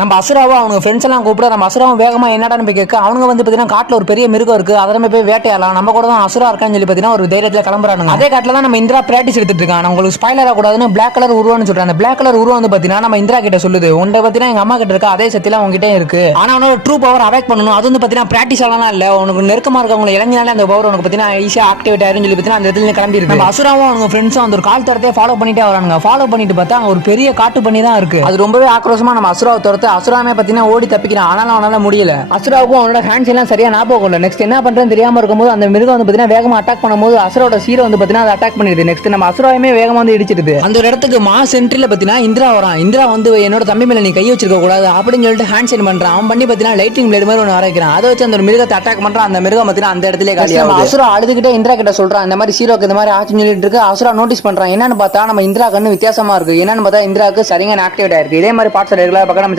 நம்ம அசுராவும் அவங்க ஃப்ரெண்ட்ஸ் எல்லாம் கூப்பிட நம்ம அசுராவும் வேகமா என்னடான்னு போய் கேட்க அவங்க வந்து பாத்தீங்கன்னா காட்டுல ஒரு பெரிய மிருகம் இருக்கு, அதெல்லாம் போய் வேட்டையாடலாம், நம்ம கூட தான் அசுரா இருக்கான்னு சொல்லி பாத்தீங்கன்னா ஒரு தைரியத்துல கிளம்புறாங்க. அதே காட்டுல தான் நம்ம இந்திரா பிராக்டிஸ் எடுத்துட்டு இருக்காங்க. உங்களுக்கு ஸ்பாயிலர் ஆகக்கூடாதுன்னு பிளாக் கலர் உருவான்னு சொல்றாங்க. அந்த பிளாக் கலர் உருவம் வந்து பாத்தீங்கன்னா நம்ம இந்திரா கிட்ட சொல்லுது, உன்னை பாத்தீங்கன்னா எங்க அம்மா கிட்ட இருக்க அதே சத்தியெல்லாம் உங்ககிட்ட இருக்கு, ஆனா அவனோட ட்ரூ பவர் அவேக் பண்ணணும், அது வந்து பாத்தீங்கன்னா பிராக்டிஸ் ஆலாம் இல்ல, உனக்கு நெருக்கமா இருக்கவங்க இளைஞனால அந்த பவர் உனக்கு பாத்தீங்கன்னா ஈஸியா ஆக்டிவேட் ஆயிருன்னு சொல்லி பாத்தீங்கன்னா அந்த இடத்துல கிளம்பி இருக்கு. நம்ம அசுராவும் அவங்க ஃப்ரெண்ட்ஸும் அந்த ஒரு கால் தரத்தையே ஃபாலோ பண்ணிட்டே வரானுங்க. ஃபாலோ பண்ணிட்டு பார்த்தா ஒரு பெரிய காட்டு பண்ணி தான் இருக்கு. அது ரொம்பவே ஆக்ரோஷமா நம்ம அசுராவை துரத்து அசுராமே பாத்தீங்கன்னா ஓடி தப்பிக்கிறான். ஆனாலும் அவனால முடியல. அசுராவுக்கும் அவனோட ஹேண்ட்ஸ் எல்லாம் சரியா ஞாபகம் இல்ல. நெக்ஸ்ட் என்ன பண்றேன்னு தெரியாம இருக்கும்போது அந்த மிருகம் வந்து பாத்தீங்கன்னா வேகமா அட்டாக் பண்ணும்போது அசுரோட சீரை வந்து பாத்தீங்கன்னா அதை அட்டாக் பண்ணிடுது. நெக்ஸ்ட் நம்ம அசுராவுமே வேகமா வந்து இடிச்சிடுது. அந்த ஒரு இடத்துக்கு மாஸ் என்ட்ரில பாத்தீங்கன்னா இந்திரா வரான். இந்திரா வந்து என்னோட தம்பி மேல நீ கை வச்சிருக்க கூடாது அப்படின்னு சொல்லிட்டு ஹேண்ட் சைன் பண்றான். அவன் பண்ணி பாத்தீங்கன்னா லைட்டிங் பிளேட் மாதிரி ஒன்று வரைக்கிறான். அதை வச்சு அந்த ஒரு மிருகத்தை அட்டாக் பண்றான். அந்த மிருகம் பாத்தீங்கன்னா அந்த இடத்துல காலியாகுது. அசுரா அழுதுகிட்டே இந்திரா கிட்ட சொல்றான், இந்த மாதிரி சீரோக்கு இந்த மாதிரி ஆச்சுன்னு சொல்லிட்டு இருக்கு. அசுரா நோட்டீஸ் பண்றான். என்னன்னு பார்த்தா நம்ம இந்திரா கண்ணு வித்தியாசமா இருக்கு. என்னன்னு பார்த்தா இந்திராவுக்கு சரியான ஆக்டிவேட் ஆயிருக்கு. இதே மாதிரி பார்ட்ஸ் ரெகுலரா பார்க்க நம்ம